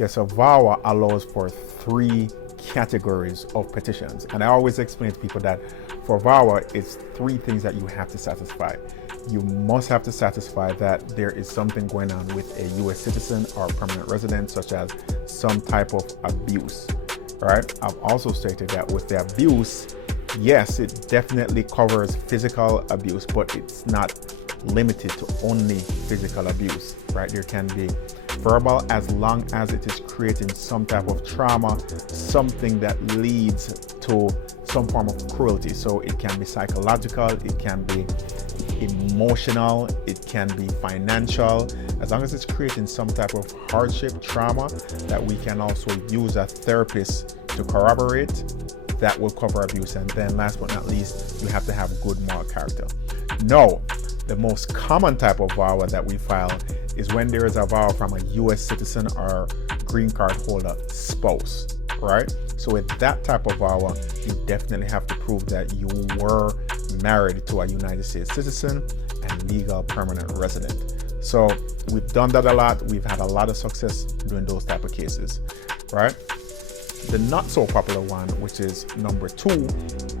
Yeah, so VAWA allows for 3 categories of petitions. And I always explain to people that for VAWA, it's 3 things that you have to satisfy. You must have to satisfy that there is something going on with a U.S. citizen or permanent resident, such as some type of abuse. All right. I've also stated that with the abuse, yes, it definitely covers physical abuse, but it's not limited to only physical abuse, right? There can be verbal, as long as it is creating some type of trauma, something that leads to some form of cruelty. So it can be psychological, it can be emotional, it can be financial, as long as it's creating some type of hardship, trauma, that we can also use a therapist to corroborate, that will cover abuse. And then last but not least, you have to have good moral character. No, the most common type of VAWA that we file is when there is a VAWA from a U.S. citizen or green card holder spouse, right? So with that type of VAWA, you definitely have to prove that you were married to a United States citizen and legal permanent resident. So we've done that a lot. We've had a lot of success doing those type of cases, right? The not so popular one, which is number 2,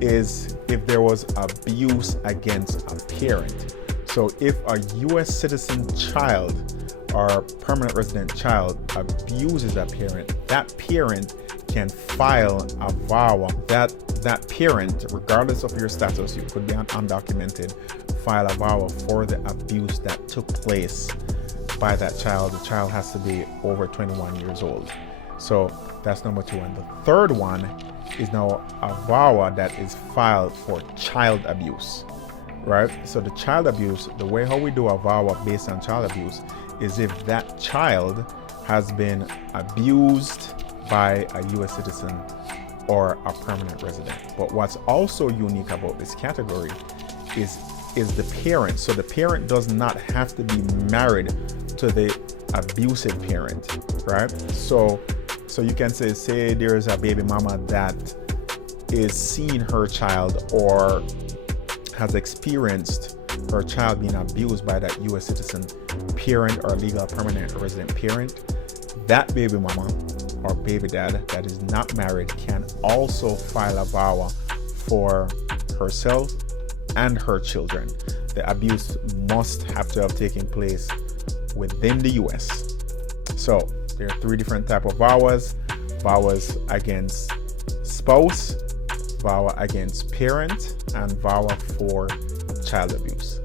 is if there was abuse against a parent. So if a U.S. citizen child or permanent resident child abuses a parent, that parent can file a VAWA. That parent, regardless of your status, you could be undocumented, file a VAWA for the abuse that took place by that child. The child has to be over 21 years old. So that's number 2. And the third one is now a VAWA that is filed for child abuse, right? So the child abuse, the way how we do a VAWA based on child abuse is if that child has been abused by a U.S. citizen or a permanent resident. But what's also unique about this category is the parent. So the parent does not have to be married to the abusive parent, right? So you can say there is a baby mama that is seeing her child or has experienced her child being abused by that U.S. citizen parent or legal permanent resident parent. That baby mama or baby dad that is not married can also file a VAWA for herself and her children. The abuse must have to have taken place within the U.S. So there are 3 different types of VAWAs. VAWAs against spouse, VAWA against parent, and VAWA for child abuse.